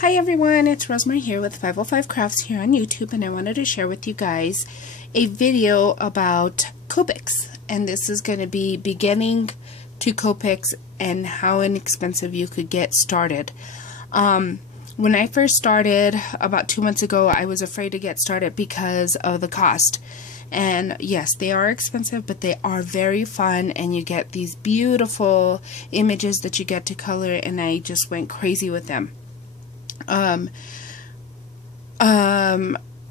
Hi everyone, it's Rosemary here with 505 Crafts here on YouTube, and I wanted to share with you guys a video about Copics, and this is going to be beginning to Copics and how inexpensive you could get started. When I first started about 2 months ago, I was afraid to get started because of the cost. And yes, they are expensive, but they are very fun, and you get these beautiful images that you get to color, and I just went crazy with them.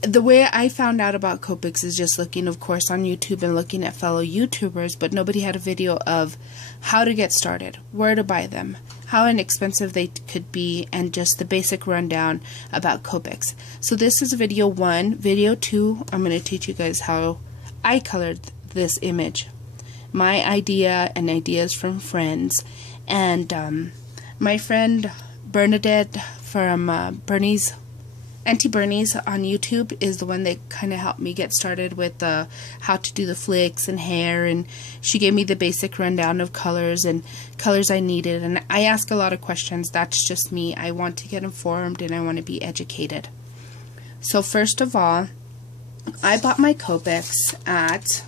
The way I found out about Copics is just looking, of course, on YouTube and looking at fellow YouTubers, but nobody had a video of how to get started, where to buy them, how inexpensive they could be, and just the basic rundown about Copics. So this is video 1. Video 2, I'm going to teach you guys how I colored this image. My idea and ideas from friends, and my friend Bernadette from Auntie Bernie's on YouTube is the one that kind of helped me get started with how to do the flicks and hair, and she gave me the basic rundown of colors and colors I needed, and I ask a lot of questions. That's just me. I want to get informed and I want to be educated. So first of all, I bought my Copics at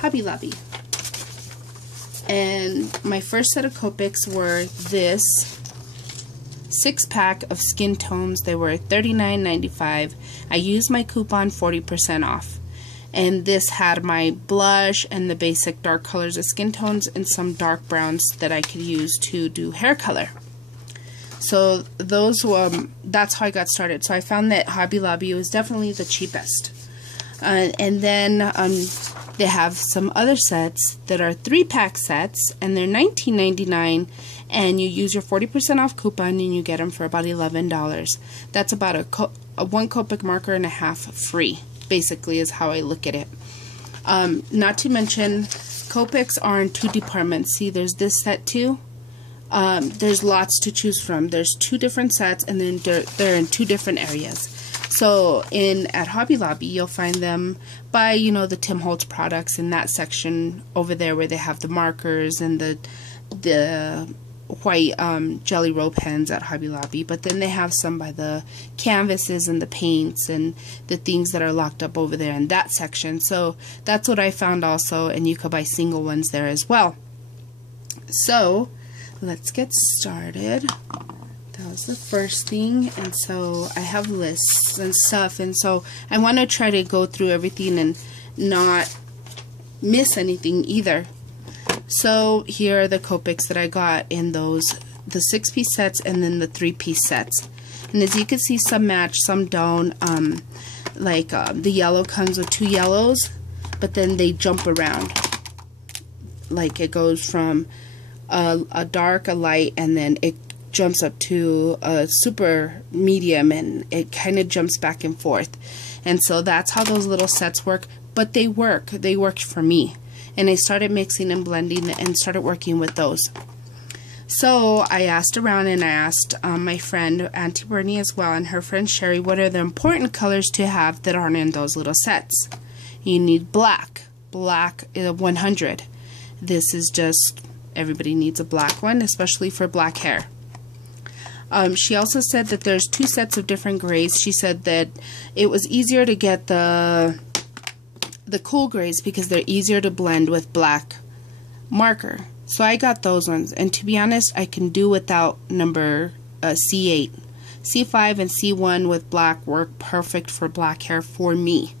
Hobby Lobby, and my first set of Copics were this 6-pack of skin tones. They were $39.95. I used my coupon 40% off, and this had my blush and the basic dark colors of skin tones and some dark browns that I could use to do hair color. So those that's how I got started. So I found that Hobby Lobby was definitely the cheapest, and then they have some other sets that are 3-pack sets, and they're $19.99, and you use your 40% off coupon and you get them for about $11. That's about a 1 Copic marker and a half free, basically, is how I look at it. Not to mention, Copics are in 2 departments. See, there's this set too. There's lots to choose from. There's 2 different sets, and then they're in 2 different areas. So at Hobby Lobby, you'll find them by, you know, the Tim Holtz products in that section over there where they have the markers and the white Jelly Roll pens at Hobby Lobby. But then they have some by the canvases and the paints and the things that are locked up over there in that section. So that's what I found also, and you could buy single ones there as well. So let's get started. That was the first thing, and so I have lists and stuff, and so I want to try to go through everything and not miss anything either. So here are the Copics that I got in the 6-piece sets and then the 3-piece sets. And as you can see, some match, some don't. The yellow comes with 2 yellows, but then they jump around. Like it goes from a dark, a light, and then it jumps up to a super medium, and it kind of jumps back and forth. And so that's how those little sets work, but they worked for me, and I started mixing and blending and started working with those. So I asked around, and I asked my friend Auntie Bernie as well, and her friend Sherry, what are the important colors to have that aren't in those little sets. You need black 100. This is just, everybody needs a black one, especially for black hair. She also said that there's 2 sets of different grays. She said that it was easier to get the cool grays because they're easier to blend with black marker. So I got those ones, and to be honest, I can do without number C8. C5 and C1 with black work perfect for black hair for me.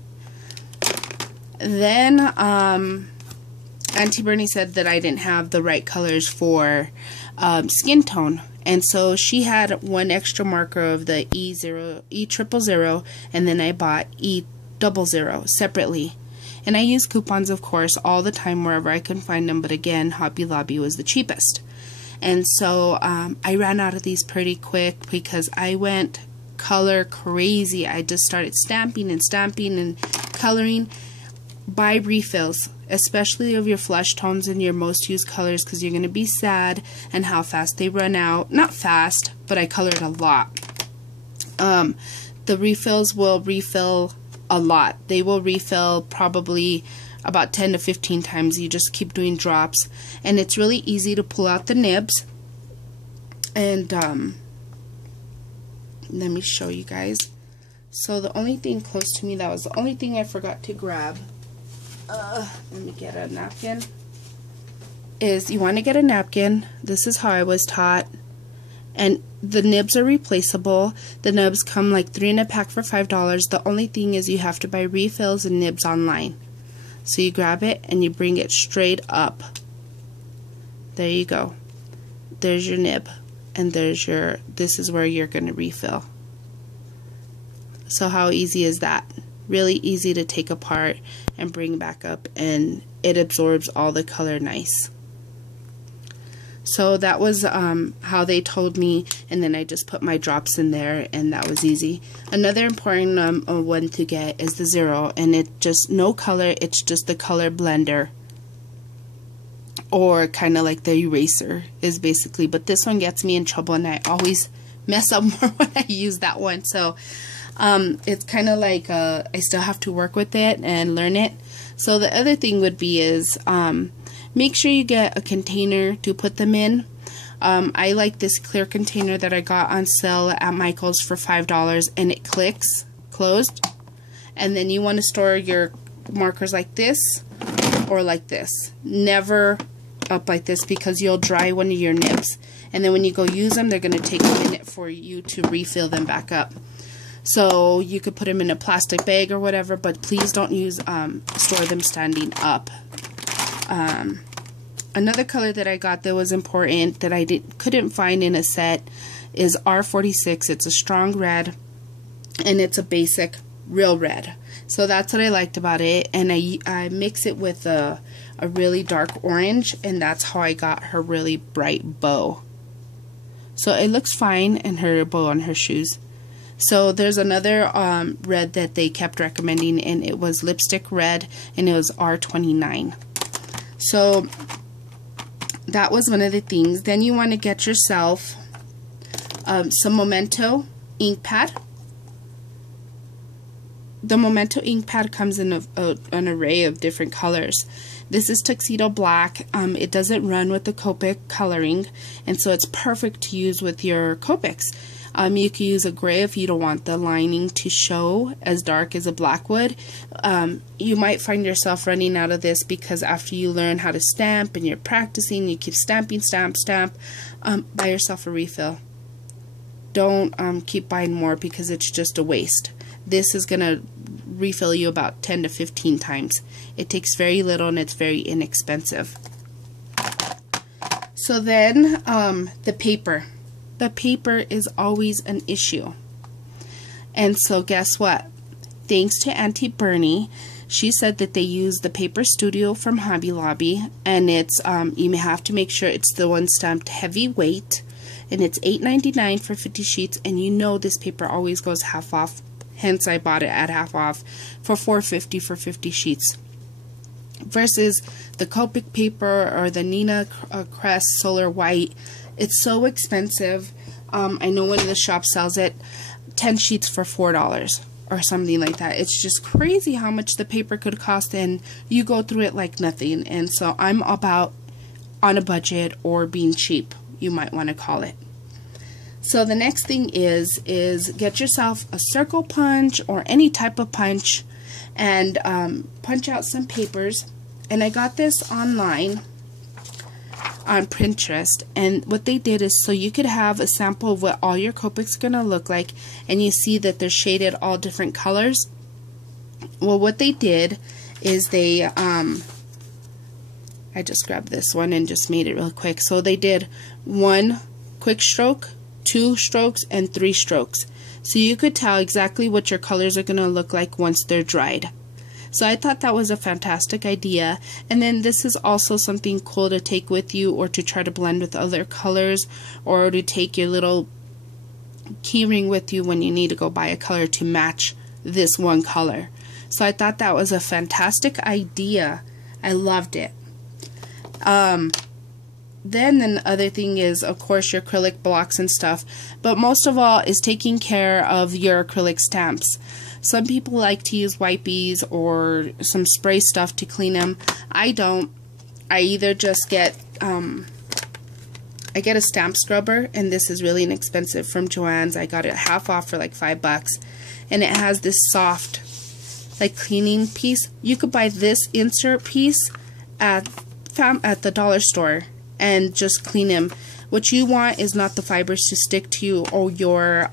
Then Auntie Bernie said that I didn't have the right colors for skin tone. And so she had 1 extra marker of the E000, and then I bought E00 separately. And I use coupons, of course, all the time wherever I can find them, but again, Hobby Lobby was the cheapest. And so I ran out of these pretty quick because I went color crazy. I just started stamping and coloring. Buy refills, especially of your flush tones and your most used colors, because you're going to be sad and how fast they run out. Not fast, but I colored a lot. The refills will refill a lot. They will refill probably about 10 to 15 times. You just keep doing drops, and it's really easy to pull out the nibs and Let me show you guys. So the only thing close to me, that was the only thing I forgot to grab. Let me get a napkin. Is you want to get a napkin. This is how I was taught. And the nibs are replaceable. The nibs come like 3 in a pack for $5. The only thing is you have to buy refills and nibs online. So you grab it and you bring it straight up. There you go. There's your nib. And there's your, this is where you're going to refill. So how easy is that? Really easy to take apart and bring back up, and it absorbs all the color nice. So that was how they told me, and then I just put my drops in there, and that was easy. Another important one to get is the 0, and it just no color, it's just the color blender, or kind of like the eraser is basically. But this one gets me in trouble, and I always mess up more when I use that one. So it's kind of like I still have to work with it and learn it. So the other thing would be is make sure you get a container to put them in. I like this clear container that I got on sale at Michael's for $5, and it clicks closed. And then you want to store your markers like this or like this. Never up like this, because you'll dry one of your nibs. And then when you go use them, they're going to take a minute for you to refill them back up. So you could put them in a plastic bag or whatever, but please don't use store them standing up. Another color that I got that was important that I couldn't find in a set is R46. It's a strong red, and it's a basic real red. So that's what I liked about it, and I mix it with a really dark orange, and that's how I got her really bright bow. So it looks fine, and her bow on her shoes. So there's another red that they kept recommending, and it was lipstick red, and it was R29. So that was one of the things. Then you want to get yourself some Memento ink pad. The Memento ink pad comes in an array of different colors. This is tuxedo black. It doesn't run with the Copic coloring, and so it's perfect to use with your Copics. You can use a gray if you don't want the lining to show as dark as a black would. You might find yourself running out of this, because after you learn how to stamp and you're practicing, you keep stamping, stamp, buy yourself a refill. Don't keep buying more, because it's just a waste. This is going to refill you about 10 to 15 times. It takes very little, and it's very inexpensive. So then the paper. The paper is always an issue. And so guess what? Thanks to Auntie Bernie, she said that they use the Paper Studio from Hobby Lobby, and it's you may have to make sure it's the one stamped heavyweight, and it's $8.99 for 50 sheets, and you know this paper always goes half off. Hence I bought it at half off for $4.50 for 50 sheets. Versus the Copic paper or the Nina Crest Solar White. It's so expensive. I know one of the shops sells it 10 sheets for $4 or something like that. It's just crazy how much the paper could cost, and you go through it like nothing. And so I'm about on a budget, or being cheap, you might want to call it. So the next thing is get yourself a circle punch or any type of punch, and punch out some papers. And I got this online on Pinterest, and what they did is so you could have a sample of what all your Copics are going to look like, and you see that they're shaded all different colors. Well, what they did is they I just grabbed this one and just made it real quick. So they did 1 quick stroke, 2 strokes, and 3 strokes, so you could tell exactly what your colors are going to look like once they're dried. So I thought that was a fantastic idea. And then this is also something cool to take with you, or to try to blend with other colors, or to take your little key ring with you when you need to go buy a color to match this one color. So I thought that was a fantastic idea. I loved it. Then the other thing is, of course, your acrylic blocks and stuff, but most of all is taking care of your acrylic stamps. Some people like to use wipies or some spray stuff to clean them. I don't. I either just get I get a stamp scrubber, and this is really inexpensive from Joann's. I got it half off for like $5, and it has this soft like cleaning piece. You could buy this insert piece at the dollar store and just clean them. What you want is not the fibers to stick to you or your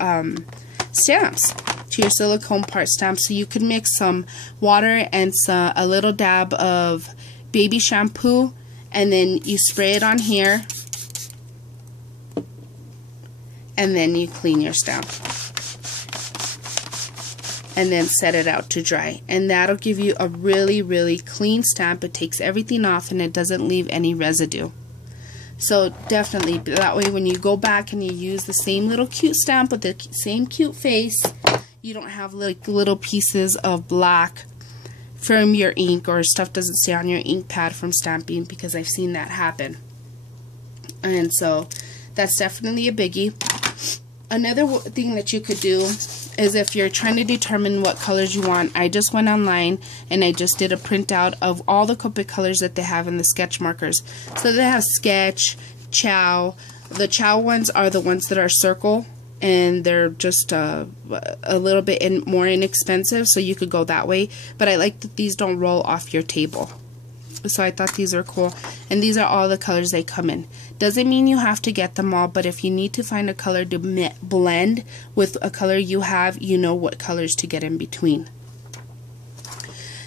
stamps, to your silicone part stamps. So you could mix some water and a little dab of baby shampoo, and then you spray it on here, and then you clean your stamp, and then set it out to dry, and that'll give you a really, really clean stamp. It takes everything off, and it doesn't leave any residue. So definitely, that way when you go back and you use the same little cute stamp with the same cute face, you don't have like little pieces of black from your ink, or stuff doesn't stay on your ink pad from stamping, because I've seen that happen. And so that's definitely a biggie. Another thing that you could do is, if you're trying to determine what colors you want, I just went online and I just did a printout of all the Copic colors that they have in the sketch markers. So they have sketch, chow. The chow ones are the ones that are circle, and they're just a little bit more inexpensive, so you could go that way. But I like that these don't roll off your table. So I thought these are cool, and these are all the colors they come in. Doesn't mean you have to get them all, but if you need to find a color to blend with a color you have, you know what colors to get in between.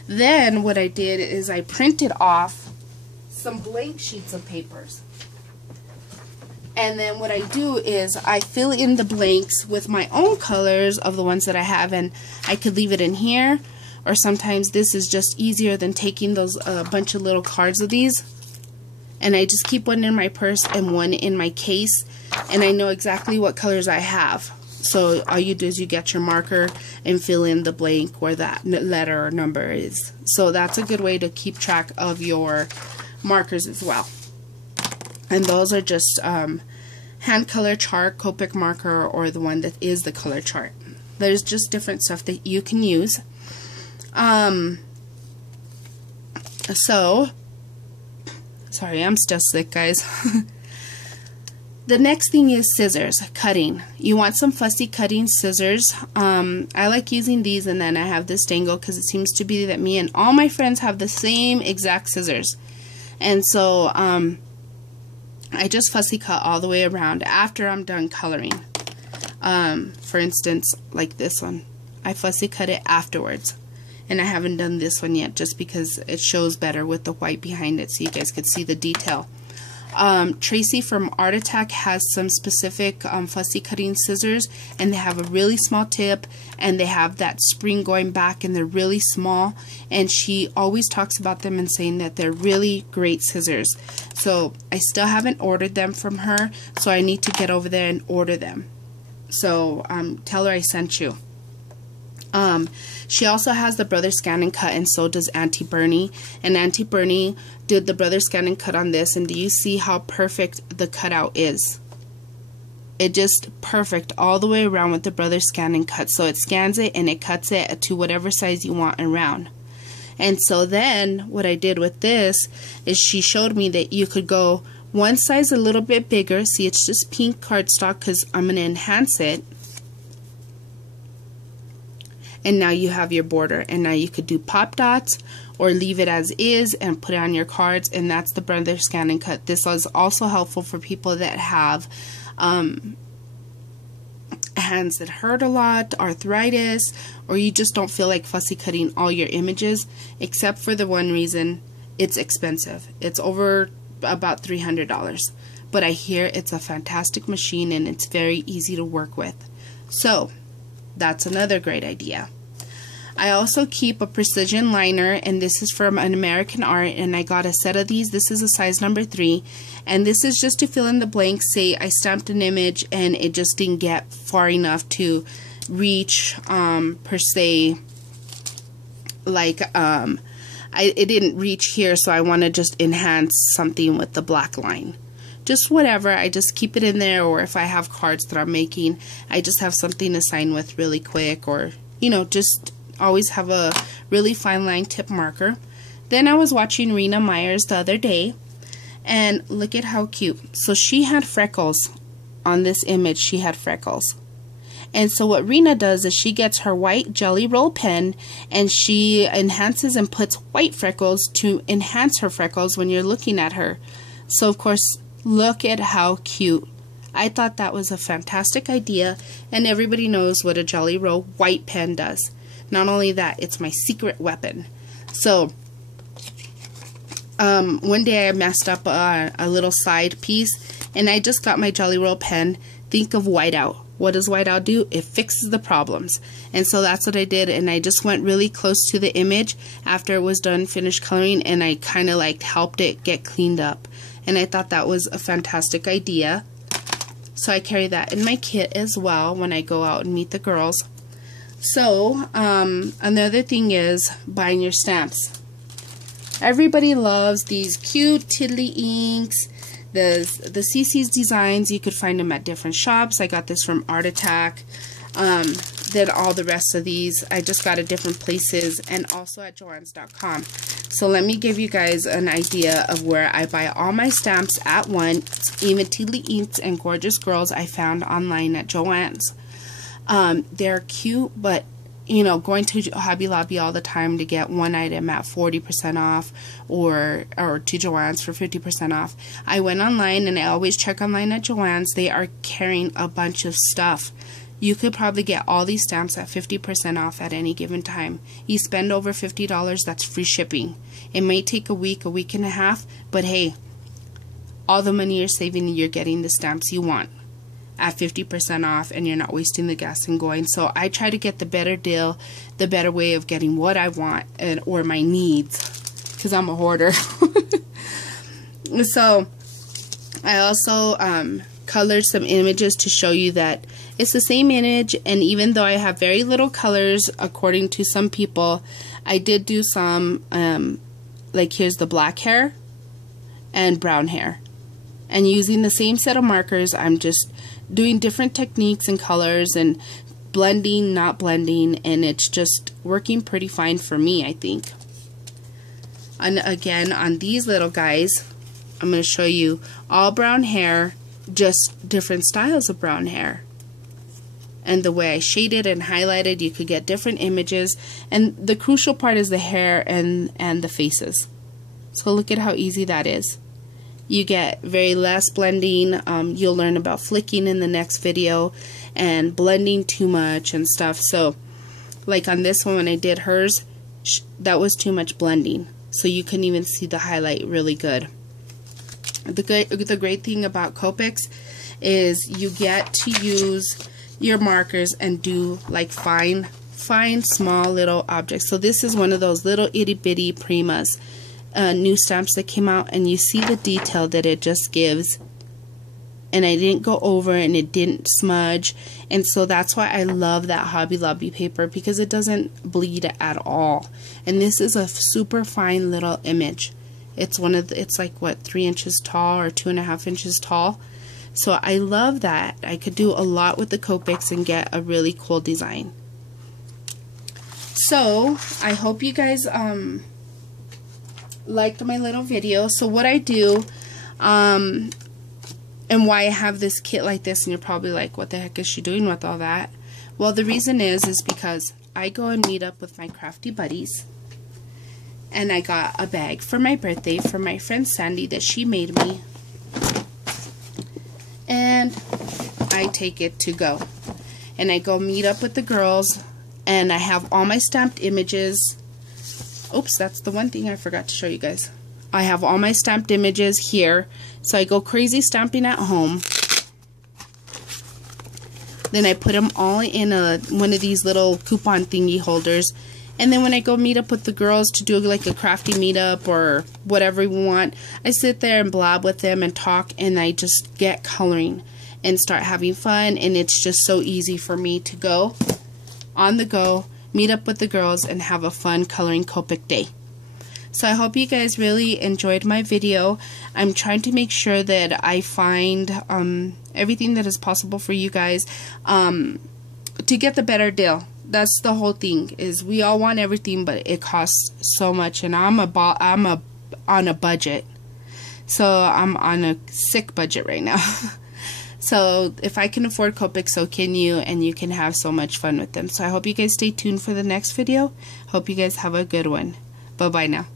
Then what I did is I printed off some blank sheets of papers. And then what I do is I fill in the blanks with my own colors of the ones that I have, and I could leave it in here, or sometimes this is just easier than taking those bunch of little cards of these. And I just keep one in my purse and one in my case, and I know exactly what colors I have. So all you do is you get your marker and fill in the blank where that letter or number is. So that's a good way to keep track of your markers as well. And those are just hand color chart, Copic marker, or the one that is the color chart. There's just different stuff that you can use. So, sorry, I'm still sick, guys. The next thing is scissors, cutting. You want some fussy cutting scissors. I like using these, and then I have this dangle because it seems to be that me and all my friends have the same exact scissors. And so, I just fussy cut all the way around after I'm done coloring. For instance, like this one. I fussy cut it afterwards. And I haven't done this one yet just because it shows better with the white behind it so you guys could see the detail. Tracy from Art Attack has some specific fussy cutting scissors, and they have a really small tip, and they have that spring going back, and they're really small, and she always talks about them and saying that they're really great scissors. So I still haven't ordered them from her, so I need to get over there and order them. So tell her I sent you. She also has the Brother Scan and Cut, and so does Auntie Bernie. And Auntie Bernie did the Brother Scan and Cut on this, and do you see how perfect the cutout is? It just perfect all the way around with the Brother Scan and Cut. So it scans it and it cuts it to whatever size you want around. And so then what I did with this is she showed me that you could go one size a little bit bigger. See, it's just pink cardstock because I'm going to enhance it. And now you have your border, and now you could do pop dots or leave it as is and put it on your cards, and that's the Brother Scan and Cut. This is also helpful for people that have hands that hurt a lot, arthritis, or you just don't feel like fussy cutting all your images, except for the one reason: it's expensive. It's over about $300, but I hear it's a fantastic machine and it's very easy to work with. So that's another great idea. I also keep a precision liner, and this is from an American Art, and I got a set of these. This is a size number 3, and this is just to fill in the blanks. Say I stamped an image and it just didn't get far enough to reach per se, like it didn't reach here, so I want to just enhance something with the black line. Just whatever, I just keep it in there, or if I have cards that I'm making, I just have something to sign with really quick, or you know, just always have a really fine line tip marker. Then I was watching Rena Myers the other day, And look at how cute. So she had freckles on this image. She had freckles. And so what Rena does is she gets her white Jelly Roll pen and she enhances and puts white freckles to enhance her freckles when you're looking at her. So of course, look at how cute. I thought that was a fantastic idea, and everybody knows what a Jelly Roll white pen does. Not only that, it's my secret weapon. So one day I messed up a little side piece, and I just got my Jelly Roll pen. Think of whiteout. What does whiteout do? It fixes the problems. And so that's what I did, and I just went really close to the image after it was done, finished coloring, and I kind of like helped it get cleaned up. And I thought that was a fantastic idea. So I carry that in my kit as well when I go out and meet the girls. So another thing is buying your stamps. Everybody loves these cute tiddly inks. The CC's designs, you could find them at different shops. I got this from Art Attack. Then all the rest of these I just got at different places, and also at Joann's.com. So let me give you guys an idea of where I buy all my stamps at once. Even Tiddly Inks and Gorgeous Girls I found online at Joann's. They're cute, but you know, going to Hobby Lobby all the time to get one item at 40% off, or to Joann's for 50% off. I went online, and I always check online at Joann's. They are carrying a bunch of stuff. You could probably get all these stamps at 50% off at any given time. You spend over $50, that's free shipping. It may take a week and a half, but hey, all the money you're saving, you're getting the stamps you want at 50% off, and you're not wasting the gas and going. So I try to get the better deal, the better way of getting what I want or my needs, because I'm a hoarder. So I also colored some images to show you that it's the same image, and even though I have very little colors according to some people, I did do some like here's the black hair and brown hair, and using the same set of markers, I'm just doing different techniques and colors and blending, not blending, and it's just working pretty fine for me, I think. And again, on these little guys, I'm going to show you all brown hair, just different styles of brown hair. And the way I shaded and highlighted, you could get different images. And the crucial part is the hair and the faces. So look at how easy that is. You get very less blending. You'll learn about flicking in the next video, and blending too much and stuff. So like on this one, when I did hers, that was too much blending. So you couldn't even see the highlight really good. The great thing about Copics is you get to use your markers and do like fine small little objects. So this is one of those little itty bitty Primas new stamps that came out, and you see the detail that it just gives, and I didn't go over, and it didn't smudge, and so that's why I love that Hobby Lobby paper, because it doesn't bleed at all. And this is a super fine little image. It's it's like what, 3 inches tall or 2.5 inches tall. So I love that. I could do a lot with the Copics and get a really cool design. So I hope you guys liked my little video. So what I do, and why I have this kit like this, and you're probably like, what the heck is she doing with all that? Well, the reason is because I go and meet up with my crafty buddies, and I got a bag for my birthday from my friend Sandy that she made me, and I take it to go, and I go meet up with the girls, and I have all my stamped images. Oops, that's the one thing I forgot to show you guys. I have all my stamped images here. So I go crazy stamping at home. Then I put them all in one of these little coupon thingy holders. And then when I go meet up with the girls to do like a crafty meetup or whatever we want, I sit there and blab with them and talk, and I just get coloring and start having fun. And it's just so easy for me to go on the go, meet up with the girls, and have a fun coloring Copic day. So I hope you guys really enjoyed my video. I'm trying to make sure that I find everything that is possible for you guys to get the better deal. That's the whole thing, is we all want everything, but it costs so much, and I'm on a budget. So I'm on a sick budget right now. So if I can afford Copics, so can you, and you can have so much fun with them. So I hope you guys stay tuned for the next video. Hope you guys have a good one. Bye-bye now.